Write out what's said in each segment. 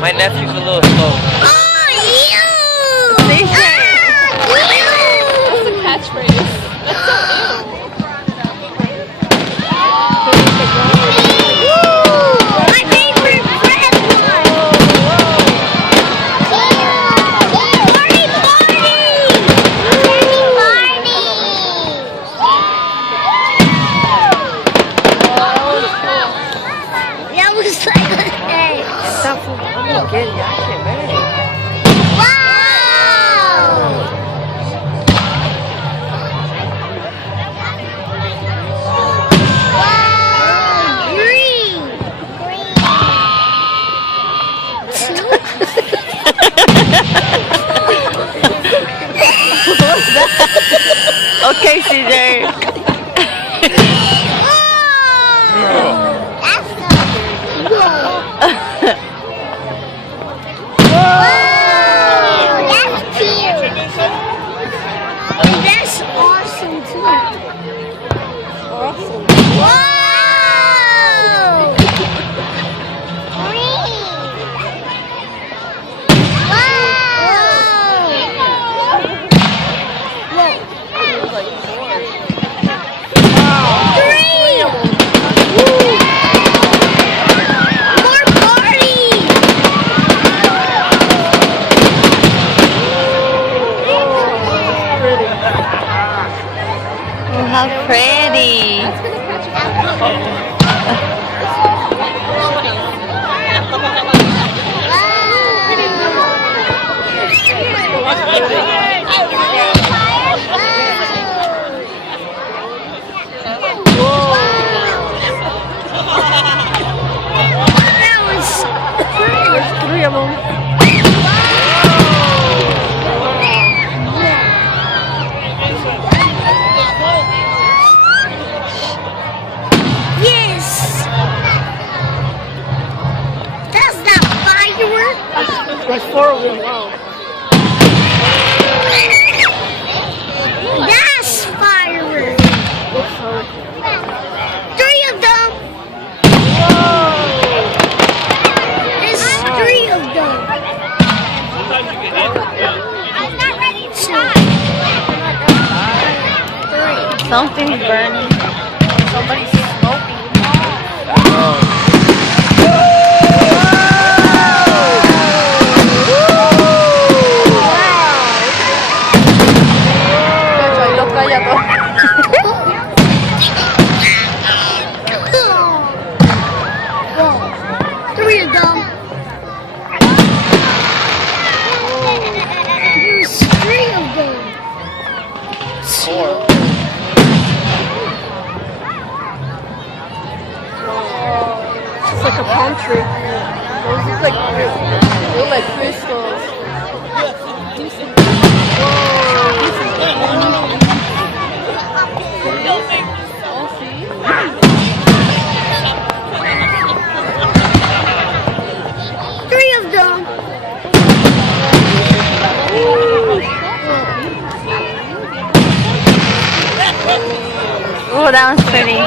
My nephew's a little slow. Oh, you! CJ. That's a catchphrase. That's so My favorite bread one! Barney! That was like a hey. Stop for I'm getting y'all shit, man. Wow! Wow! Green! Okay, CJ. That's awesome too. Awesome. Wow! Green. Wow! Three. More party. Oh, how pretty. There's 3 of them. Yes! That's not firework. There's 4 of them. Wow. That's firework. 3 of them. There's 3 of them. I'm not ready to shot. 3. Something's burning. Somebody's smoking. Whoa. 3 of them. There's 3 of them. 4. It's like a palm tree. Those look like crystals. Three of them. Oh, that one's pretty.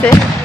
dice.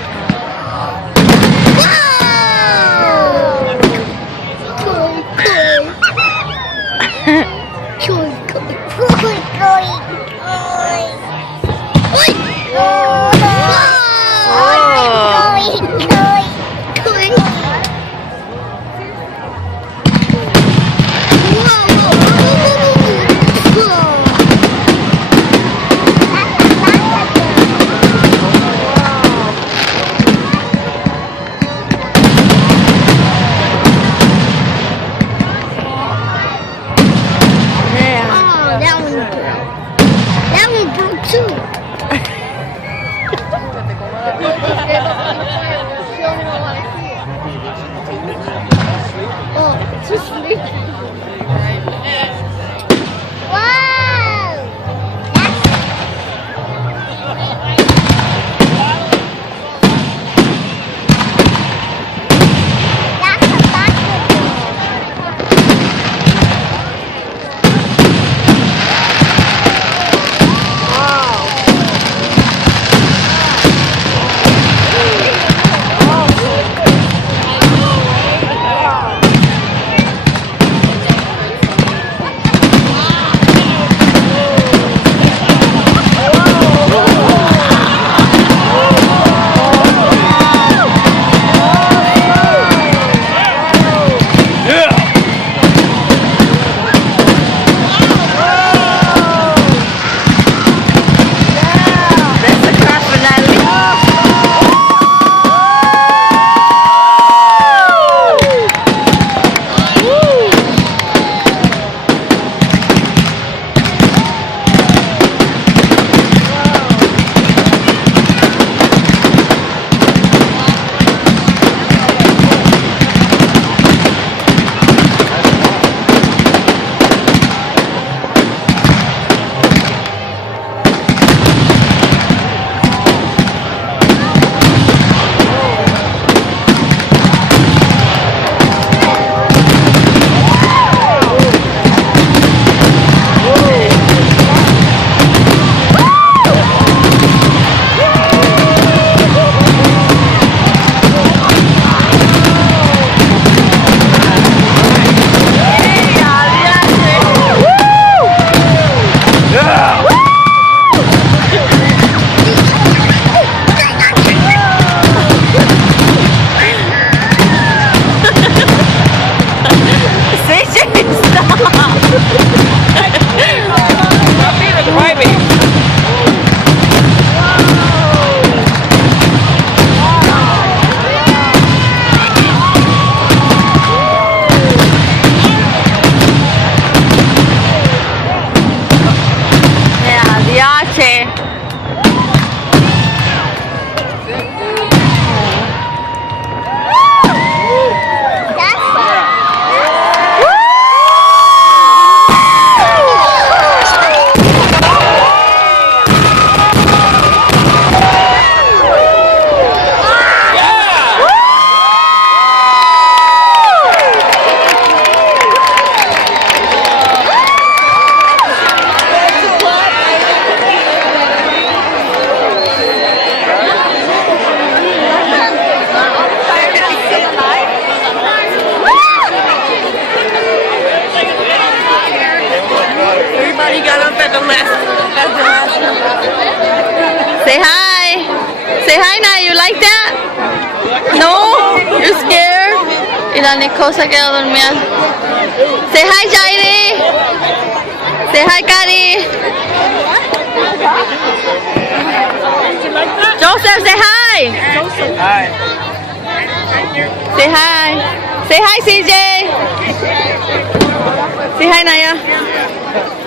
Say hi. Say hi now. You like that? No? You're scared? Y la Nicole se quedó dormida. Say hi, Jairi. Say hi, Cari. Joseph, say hi. Hi. Say hi. Say hi, CJ. Say hi, Naya.